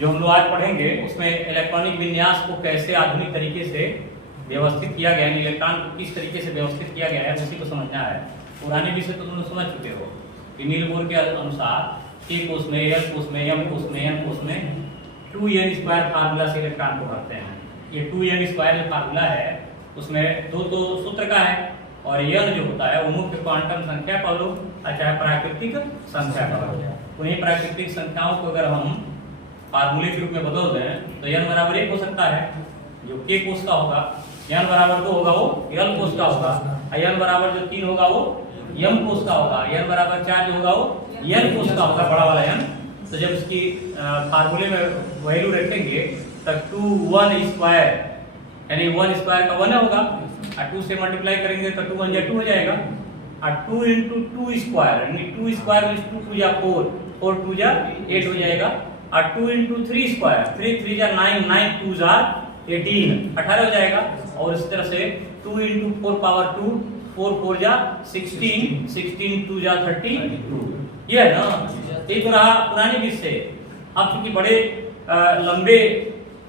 जो हम लोग आज पढ़ेंगे उसमें इलेक्ट्रॉनिक विन्यास को कैसे आधुनिक तरीके से व्यवस्थित किया गया है, इलेक्ट्रॉन को किस तरीके से व्यवस्थित किया गया है उसी को समझना है। पुराने विषय तो तुम लोग समझ चुके हो कि नील बोर के अनुसार K कोष में, L कोष में, M कोष में, N कोष में 2n² फार्मूला से इलेक्ट्रॉन को भरते हैं। ये 2n² फार्मूला है, उसमें दो सूत्र का है और n जो होता है वो मुख्य क्वांटम संख्या का लो चाहे प्राकृतिक संख्या का लो। उन्हीं प्राकृतिक संख्याओं को अगर हम फार्मूले के रूप में बदल दें तो n बराबर 1 हो सकता है जो K कोष का होगा, n बराबर 2 होगा वो L कोष का होगा, n बराबर जो 3 होगा वो M कोष का होगा, n बराबर 4 जो होगा वो N कोष का होगा, बड़ा वाला n। तो जब इसकी फार्मूले में वैल्यू रखेंगे तब 2 यानी 1² का 1 होगा और 2 से मल्टीप्लाई करेंगे तो 2 1 जा 2 हो जाएगा और 2 × 2² यानी 2² मींस 2 2 जा 4, 4 2 जा 8 हो जाएगा और 2 × 3², 3 3 जा 9, 9 2 जा 18 हो जाएगा। और इस तरह से 2 × 4 पावर 2, 4 4 जा 16, 16 2 जा 32। ये है ना, ये तो रहा पुराने विषय। अब चूंकि बड़े लंबे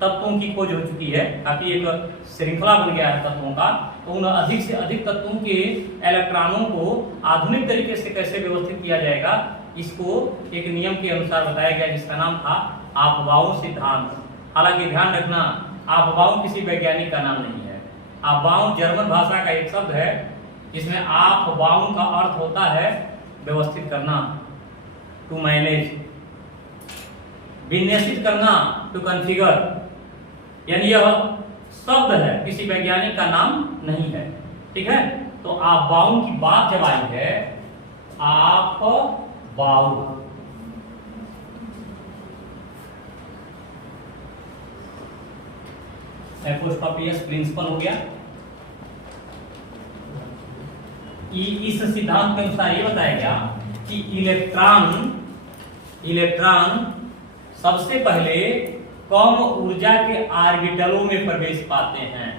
तत्वों की खोज हो चुकी है, काफी एक श्रृंखला बन गया है तत्वों का, तो उन अधिक से अधिक तत्वों के इलेक्ट्रॉनों को आधुनिक तरीके से कैसे व्यवस्थित किया जाएगा इसको एक नियम के अनुसार बताया गया जिसका नाम था आपबाउ सिद्धांत। हालांकि ध्यान रखना, आपबाउ किसी वैज्ञानिक का नाम नहीं है। आपबाउ जर्मन भाषा का एक शब्द है जिसमें आपबाउ का अर्थ होता है व्यवस्थित करना, टू मैनेज, विन्यासित करना, टू कॉन्फ़िगर। यानी यह शब्द है, किसी वैज्ञानिक का नाम नहीं है, ठीक है। तो आपबाउ की बात जब आई है, आपबाउ एपोस्ट्रोफियस प्रिंसिपल हो गया। इस सिद्धांत के अनुसार ये बताया गया कि इलेक्ट्रॉन सबसे पहले कम ऊर्जा के ऑर्बिटलों में प्रवेश पाते हैं।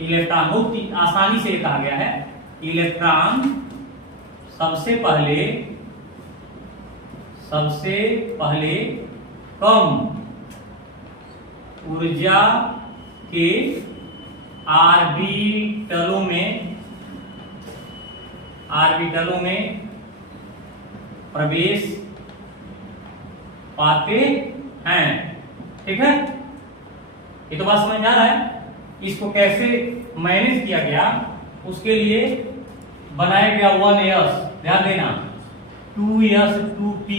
इलेक्ट्रॉन बहुत आसानी से कहा गया है, इलेक्ट्रॉन सबसे पहले कम ऊर्जा के ऑर्बिटलों में प्रवेश पाते हैं, ठीक है। ये तो बात समझ आ रहा है। इसको कैसे मैनेज किया गया उसके लिए बनाया गया 1s, ध्यान देना, 2s 2p,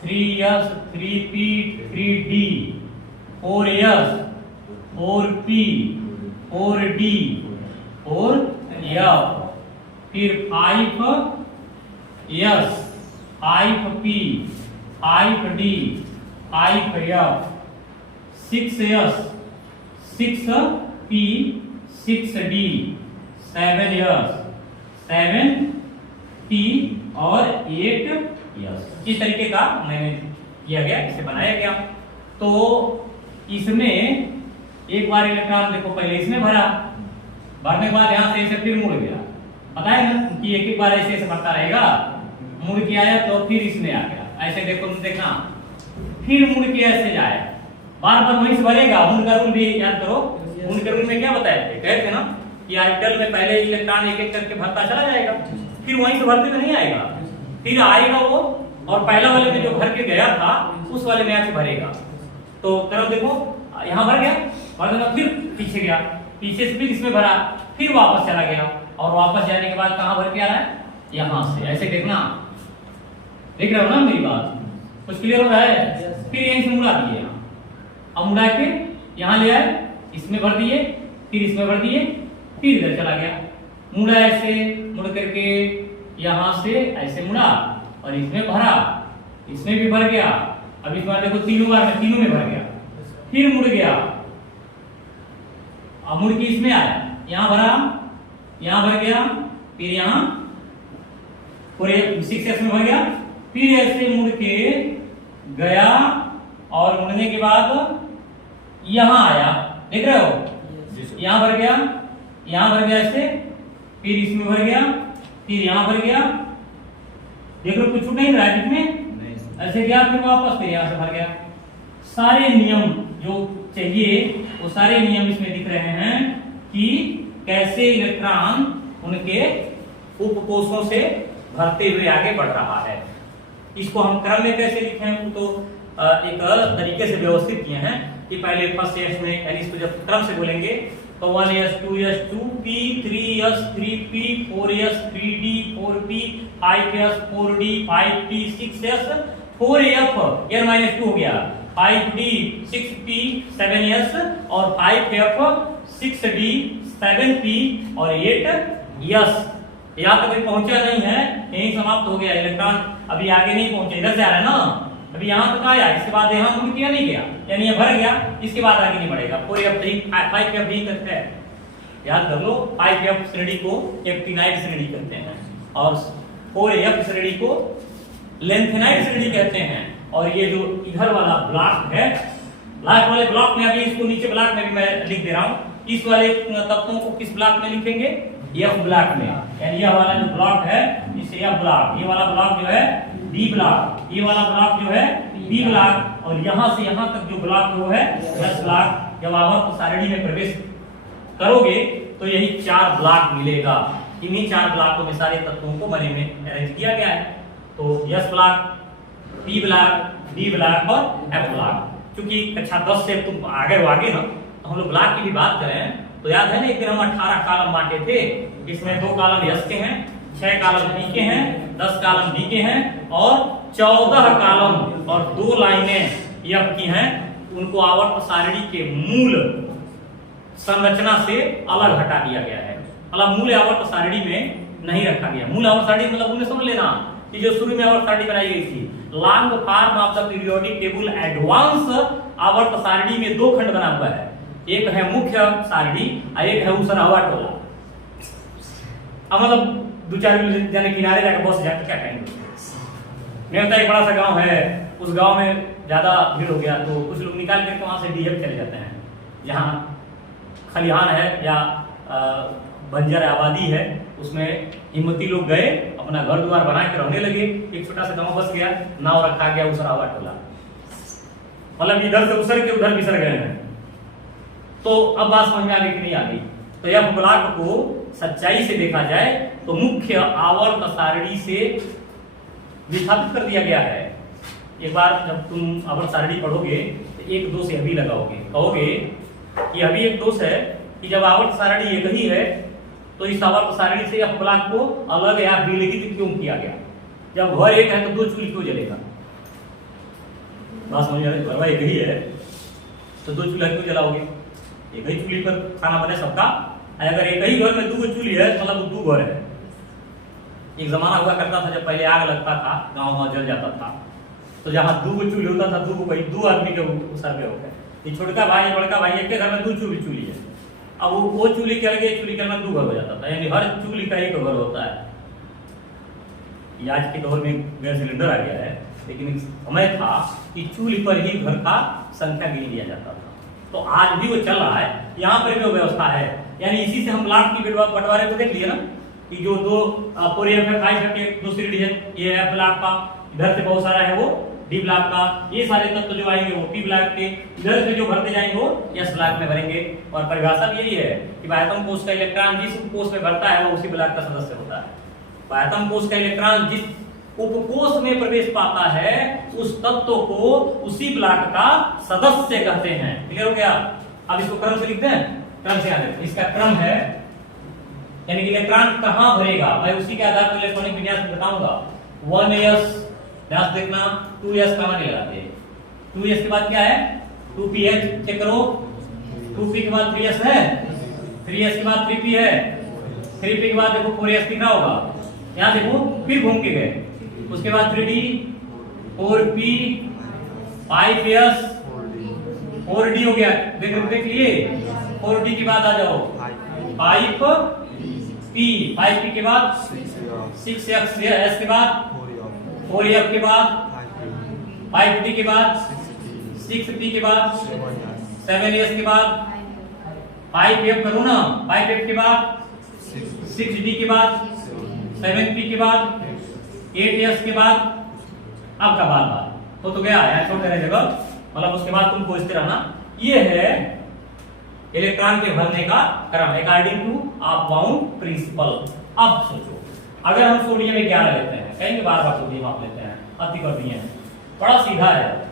3s 3p 3d, 4s 4p 4d 4f, फिर 5s 5p 5d 5f, 6s 6p 6d, 7s 7p और 8s। इस तरीके का मैंने किया गया, इसे बनाया गया। तो इसमें एक बार इलेक्ट्रॉन देखो पहले इसमें भरा, भरने के बाद यहाँ से ऐसे फिर मुड़ गया, पता है ना कि एक बार ऐसे ऐसे भरता रहेगा, मुड़ के आया तो फिर इसमें आ गया, ऐसे देखो देखना, फिर मुड़ के ऐसे जाए, बार बार वहीं से भरेगा। मूल का रूल भी याद करो, मूल के रूल में क्या बताया थे, कहते ना कि ऑर्बिटल में पहले इलेक्ट्रॉन एक एक करके भरता चला जाएगा, फिर वहीं से भरते तो नहीं आएगा, फिर आएगा वो और पहला वाले में जो भर के गया था उस वाले में आके भरेगा। तो करो देखो, यहाँ भर गया, फिर पीछे गया, पीछे से फिर इसमें भरा, फिर वापस चला गया और वापस जाने के बाद कहाँ भर के आ रहा है, यहाँ से। ऐसे देखना, देख रहे हो ना मेरी बात, कुछ क्लियर हो रहा है। फिर यहीं से मुड़ा दिए, अब मुड़ा के यहाँ ले आए, इसमें भर दिए, फिर इसमें भर दिए, फिर इधर चला गया, मुड़ा ऐसे मुड़ करके यहाँ से ऐसे मुड़ा और इसमें भरा, इसमें भी भर गया। अब इस बार देखो तीनों बार में, तीनों में भर गया, फिर मुड़ गया, अब मुड़ के इसमें आया, यहाँ भरा, यहाँ भर गया, फिर यहाँ पूरे 6s में भर गया, फिर ऐसे मुड़ के गया और मुड़ने के बाद यहाँ आया, देख रहे हो, यहाँ भर गया, यहाँ भर गया ऐसे, फिर इसमें भर गया, फिर यहाँ भर गया, देख लो कुछ छूट नहीं रहा है इसमें, ऐसे गया, फिर वापस फिर यहाँ से भर गया, सारे नियम जो चाहिए वो सारे नियम इसमें दिख रहे हैं कि कैसे इलेक्ट्रॉन उनके उपकोषों से भरते हुए आगे बढ़ रहा है। इसको हम क्रम में कैसे लिखे हैं तो एक तरीके से व्यवस्थित किए हैं कि पहले फर्स्ट एस में यानी इसको जब क्रम से बोलेंगे तो 1s 2s 2p 3s 3p 4s 3d 4p 5s 4d 5p 6s 4f n minus 2 हो गया 5d 6p 7s और 5f 6d 7p और 8s। यहाँ तक अभी पहुंचा नहीं है, यही समाप्त हो गया। इलेक्ट्रॉन अभी आगे नहीं पहुंचे, इधर से आ रहा है ना, अभी यहाँ तक आया, इसके बाद यहाँ मुड़ किया नहीं गया, यानी ये भर गया, इसके बाद आगे नहीं बढ़ेगा। 4f 5f भी करते हैं, याद कर लो 5f श्रेणी को एक्टिनाइड श्रेणी कहते हैं और 4f श्रेणी को लेंथेनाइड श्रेणी कहते हैं। और ये जो इधर वाला ब्लॉक है, लास्ट वाले ब्लॉक में, अभी इसको नीचे ब्लॉक में भी मैं लिख दे रहा हूँ, इस वाले तत्वों को किस ब्लॉक में लिखेंगे, एफ ब्लॉक में, यानी यह वाला जो ब्लॉक है इसे एफ ब्लॉक, ये वाला ब्लॉक जो है डी ब्लॉक, ये वाला ब्लॉक जो है बी ब्लॉक और यहां से यहां तक जो ब्लॉक वो है एस ब्लॉक। जब आवर्त सारणी में प्रवेश करोगे तो यही 4 ब्लॉक मिलेगा। इन्हीं 4 ब्लॉकों में सारे तत्वों को बने में अरेंज किया गया है। तो S block, P block, D block और एफ ब्लॉक। क्योंकि कक्षा 10 से तुम आगे ना, तो हम लोग ब्लॉक की भी बात करें तो याद है ना, एक दिन हम 18 कॉलम बांटे थे, इसमें 2 कॉलम एस के हैं, 6 कॉलम बी के हैं, 10 कॉलम डी के हैं और 14 कॉलम और 2 लाइनें एफ की हैं। उनको आवर्त सारणी के मूल संरचना से अलग हटा दिया गया है, मतलब मूल आवर्त सारणी में नहीं रखा गया। मूल आवर्त सारणी मतलब उन्हें समझ लेना कि जो शुरू में आवर्त सारणी बनाई गई थी, long form of the periodic table advance आवर्त सारणी में 2 खंड बना हुआ है, एक है मुख्य सारणी और एक है उसरहवा टोला। अब मतलब 2-4 जने किनारे जाकर बस जाए तो क्या कहेंगे। नहीं होता, एक बड़ा सा गांव है, उस गांव में ज्यादा भीड़ हो गया तो कुछ लोग निकाल करके वहां से डीएफ चले जाते हैं, जहाँ खलिहान है या बंजर आबादी है, उसमें हिम्मती लोग गए, अपना घर द्वार बना के रहने लगे। एक छोटा सा गांव बस गया, नाव रखा गया उसरहवा टोला, मतलब इधर से उसर के उधर बिसर गए हैं। तो अब बात समझ में आ गई कि नहीं आ गई। तो यह ब्लॉक को सच्चाई से देखा जाए तो मुख्य आवर्त सारणी से विस्थापित कर दिया गया है। एक बार जब तुम आवर्त सारणी पढ़ोगे तो 1-2 से अभी लगाओगे, कहोगे कि अभी एक दोष है कि जब आवर्त सारणी एक ही है तो इस आवर्त सारणी से यह ब्लॉक को अलग या विलगित क्यों किया गया। जब घर एक है तो 2 चूल्हे क्यों जलेगा, बात समझ में आ रही है। एक ही है तो 2 चूल्हा क्यों जलाओगे, एक ही चूल्हे पर खाना बने सबका। अगर एक ही घर में 2 चूल्हे है मतलब 2 घर है। एक जमाना हुआ करता था जब पहले आग लगता था, गांव जल जाता था, तो जहाँ 2 चूल्हे होता था 2 आदमी के सर पे होकर, ये छोटका भाई बड़का भाई एक के घर में 2 चूल्हे है। अब वो चूल्हे के अलग, चूल्हे के अलग 2 घर हो जाता था, यानी हर चूल्हे का एक घर होता है। आज के दौर में गैस सिलेंडर आ गया है, लेकिन समय था कि चूल्हे पर ही घर का संख्या गिन लिया जाता था। तो आज भी वो चल रहा है, यहाँ पर भी वो व्यवस्था है। यानी इसी से हम ब्लॉक की बंटवारे को देख लिए ना कि जो 2 4f है 5 है, 2 श्रेणी है, ये है ब्लॉक का, इधर से बहुत सारा है वो डी ब्लॉक का, ये सारे तत्व जो आएंगे वो पी ब्लॉक के, इधर से जो भरते जाएंगे वो एस ब्लॉक में भरेंगे। और परिभाषा भी यही है कि आयतन कोष का इलेक्ट्रॉन जिस कोष में भरता है वो उसी ब्लॉक का सदस्य होता है। आयतन कोष का इलेक्ट्रॉन जिस उपकोष में प्रवेश पाता है उस तत्व को उसी ब्लॉक का सदस्य कहते हैं। क्लियर हो गया। अब इसको क्रम से लिखते हैं, क्रम से आगे इसका क्रम है, यानी कि इलेक्ट्रॉन कहां भरेगा मैं उसी के आधार पर इलेक्ट्रॉनिक विन्यास बताऊंगा। 1s ध्यान देखना, 2s का मान लगाते हैं, 2s के बाद क्या है 2ph, चेक करो 2p के बाद 3s है, 3s के बाद 3p है, 3p के बाद देखो 4s कितना होगा, यहाँ देखो फिर घूम के गए, उसके बाद 3d 4p 5s 4d हो गया, देख लिए 4d के बाद आ जाओ 5p के बाद 6s के बाद 4f के बाद 5d के बाद 6p के बाद 7s के बाद 5f करो ना, 5f के बाद 6d के बाद 7p के बाद 8s के बाद अब का बार हो तो गया है, छोड़ रहे जगह मतलब उसके बाद तुम खोजते रहना। ये है इलेक्ट्रॉन के भरने का क्रम अकॉर्डिंग टू आप बाउंड प्रिंसिपल। अब सोचो, अगर हम सोडियम 11 लेते हैं, कहेंगे बार बार सोडियम आप लेते हैं, अति कर दिए हैं, बड़ा सीधा है,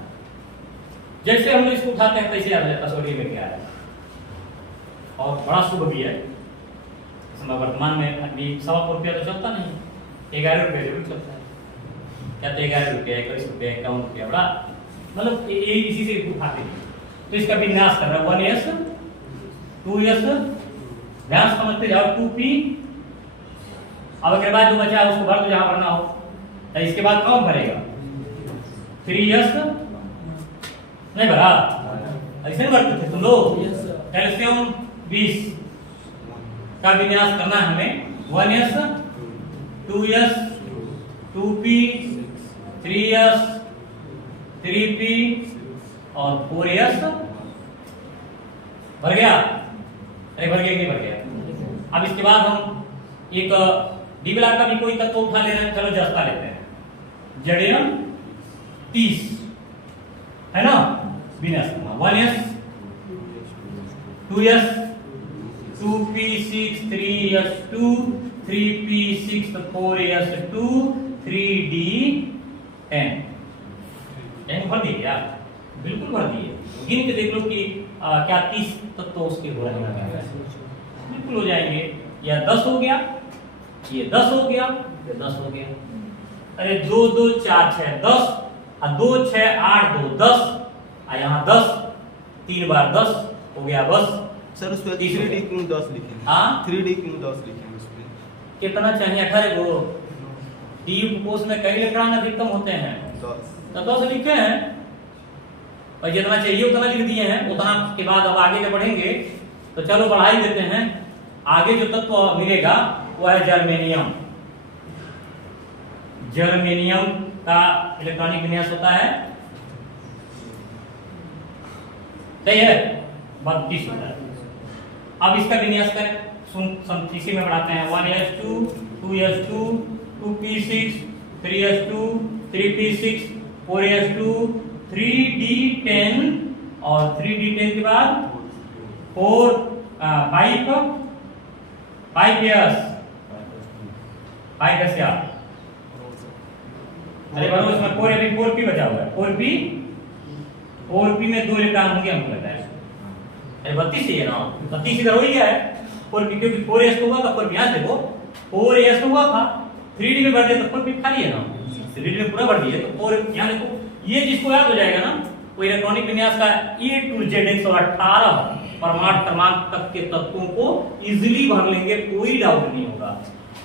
जैसे हम इसको उठाते हैं तैसे आ जाता सोडियम 11 और बड़ा शुभ भी है। इसमें वर्तमान में अभी 1.25 रुपया तो चलता नहीं, 11 रुपये जरूर चलता है। क्या तो 11 रुपया, 21 रुपया, 51 रुपया, बड़ा मतलब इसी से उठाते हैं। तो इसका विन्यास कर रहा है 1s 2s, ध्यान समझते जाओ 2p। अब अगर बाद जो बचा है उसको भर दो जहां भरना हो। तो इसके बाद कौन भरेगा? 3s नहीं भरा, ऐसे भरते थे तुम लोग। कैल्शियम 20 का विन्यास करना है हमें 1s 2s 2p 3s 3p और 4s। भर गया? अरे भर गया कि नहीं भर गया? अब इसके बाद हम एक डी ब्लॉक का भी कोई तत्व उठा ले रहे हैं। चलो जस्ता लेते हैं, जड़ियम 30 है ना, विन्यास करना 1s 2s 2p6 3s2 3p6 4s2 3d10 भर दिए क्या? बिल्कुल भर दिए। गिन के देख लो कि क्या 30 तत्व उसके हो रहे हैं, बिल्कुल हो जाएंगे। या 10 हो गया, ये 10 हो गया, ये 10 हो गया। अरे 2 2 4 6 10 और 2 6 8 2 10 और यहाँ 10 3 बार 10 हो गया बस। सर उस पे 3D क्यों 10 लिखे? हाँ 3D क्यों 10 लिखे उस पे? कितना चाहिए? 18 गो। डी कोष में कई इलेक्ट्रॉन अधिकतम होते हैं, 10 तो 10 लिखे हैं और जितना चाहिए उतना लिख दिए हैं। उतना के बाद अब आगे जब बढ़ेंगे तो चलो बढ़ा ही देते हैं। आगे जो तत्व मिलेगा वो है जर्मेनियम। जर्मेनियम का इलेक्ट्रॉनिक विन्यास होता है, सही है, 32 होता है। अब इसका विन्यास कर इसी में बढ़ाते हैं 1s2 2s2 2p6 3s2 3p6 4s2 3d10 और 3d10 के बाद 5s क्या? अरे बनो इसमें 4p बचा हुआ है। 4p में 2 इलेक्ट्रॉन होंगे हमको लगता है। अरे 32 ही है ना, 32 इधर हो ही गया है। 4p क्योंकि 4s तो हुआ था, 4p यहाँ देखो 4s तो हुआ था, 3d में भर दिया तो 4p खाली है ना, 3d में पूरा भर दिया तो 4 यहाँ देखो। ये जिसको याद हो जाएगा ना, वो इलेक्ट्रॉनिक विन्यास का A to Z 118 परमाणु क्रमांक तक के तत्वों को इजीली भर लेंगे, कोई डाउट नहीं होगा,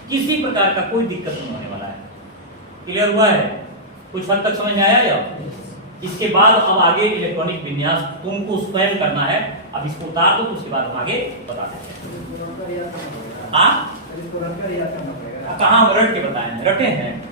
किसी प्रकार का कोई दिक्कत नहीं होने वाला है। क्लियर हुआ है? कुछ हद तक समझ में आया या? इसके बाद अब आगे इलेक्ट्रॉनिक विन्यास तुमको स्वयं करना है। अब इसको उतार दो तो उसके बाद हम आगे बताते हैं। हाँ कहाँ हम रट के बताए हैं? रटे हैं